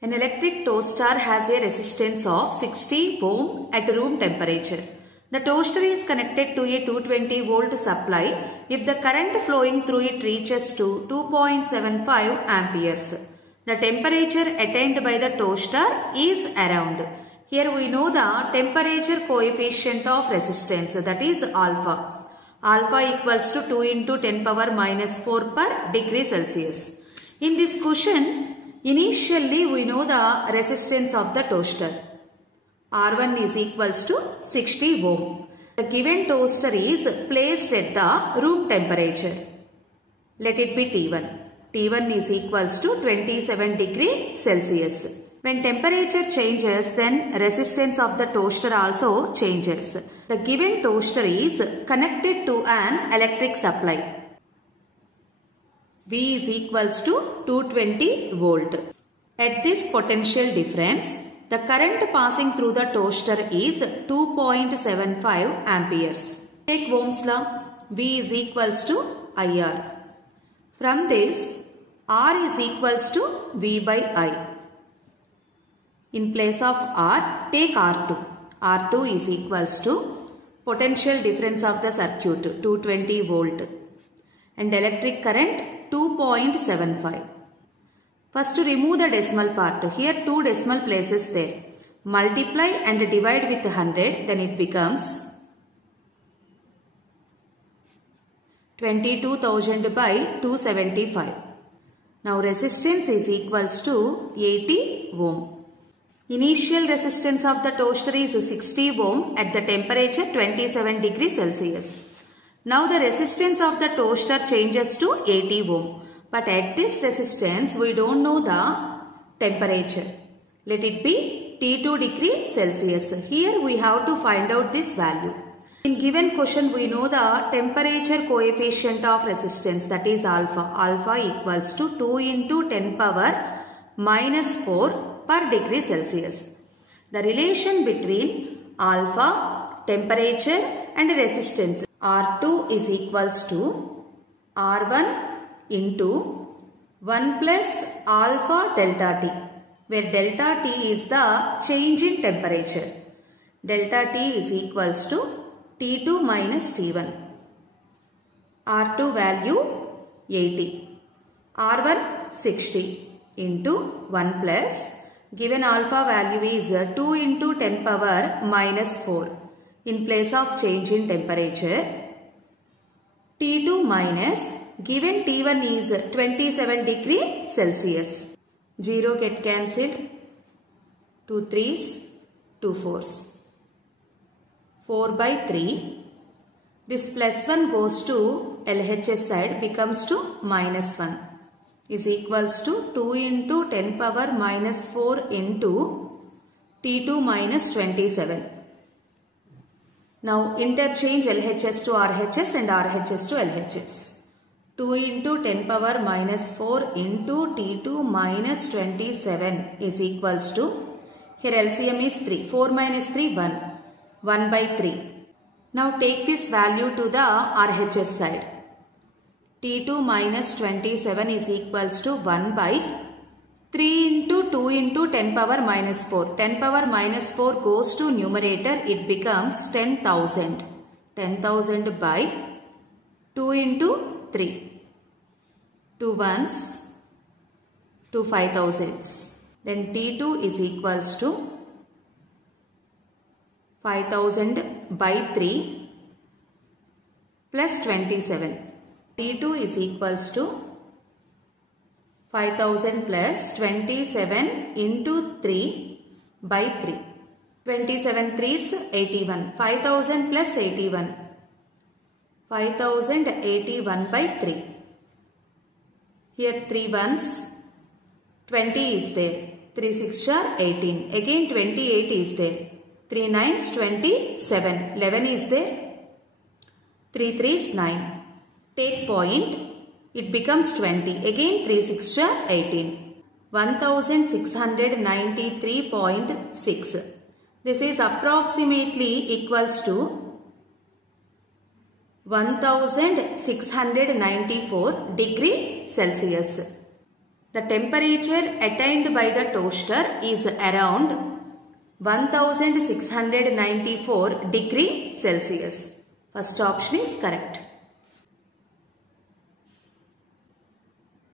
An electric toaster has a resistance of 60 ohm at room temperature. The toaster is connected to a 220 volt supply if the current flowing through it reaches to 2.75 amperes. The temperature attained by the toaster is around. Here we know the temperature coefficient of resistance, that is alpha. Alpha equals to 2 into 10 power minus 4 per degree Celsius. In this question, initially we know the resistance of the toaster. R1 is equals to 60 ohm. The given toaster is placed at the room temperature. Let it be T1. T1 is equals to 27 degree Celsius. When temperature changes, then resistance of the toaster also changes. The given toaster is connected to an electric supply. V is equals to 220 volt. At this potential difference, the current passing through the toaster is 2.75 amperes. Take Ohm's law. V is equals to IR. From this, R is equals to V by I. In place of R, take R2. R2 is equals to potential difference of the circuit, 220 volt. And electric current, 2.75. First, to remove the decimal part. Here 2 decimal places there. Multiply and divide with 100, then it becomes 22,000 by 275. Now resistance is equals to 80 ohm. Initial resistance of the toaster is 60 ohm at the temperature 27 degree Celsius. Now the resistance of the toaster changes to 80 ohm. But at this resistance, we don't know the temperature. Let it be T2 degree Celsius. Here we have to find out this value. In given question, we know the temperature coefficient of resistance, that is alpha. Alpha equals to 2 into 10 power minus 4 per degree Celsius. The relation between alpha, temperature and resistance, R2 is equals to R1 into 1 plus alpha delta T, where delta T is the change in temperature. Delta T is equals to T2 minus T1. R2 value 80. R1 60 into 1 plus, given alpha value is 2 into 10 power minus 4. In place of change in temperature, T2 minus, given T1 is 27 degree Celsius. 0 get cancelled. 2 3s, 2 4s. 4 by 3. This plus 1 goes to LHS side, becomes to minus 1. Is equals to 2 into 10 power minus 4 into T2 minus 27. Now interchange LHS to RHS and RHS to LHS. 2 into 10 power minus 4 into T2 minus 27 is equals to, here LCM is 3. 4 minus 3, 1. 1 by 3. Now take this value to the RHS side. T2 minus 27 is equals to 1 by 3 into 2 into 10 power minus 4. 10 power minus 4 goes to numerator, it becomes 10,000. 10,000 by 2 into 3. 2 ones, 2 5,000s. Then T2 is equals to 5,000 by 3 plus 27. T2 is equals to 5,000 plus 27 into 3 by 3. 27 3s 81. 5,000 plus 81. 5,081 by 3. Here 3 ones, 20 is there. 3 6 are 18. Again 28 is there. 3 9s 27. 11 is there. 3 3s 9. Take point, it becomes 20. Again 3 6 are 18. 1693.6. This is approximately equals to 1694 degree Celsius. The temperature attained by the toaster is around 1694 degrees Celsius. First option is correct.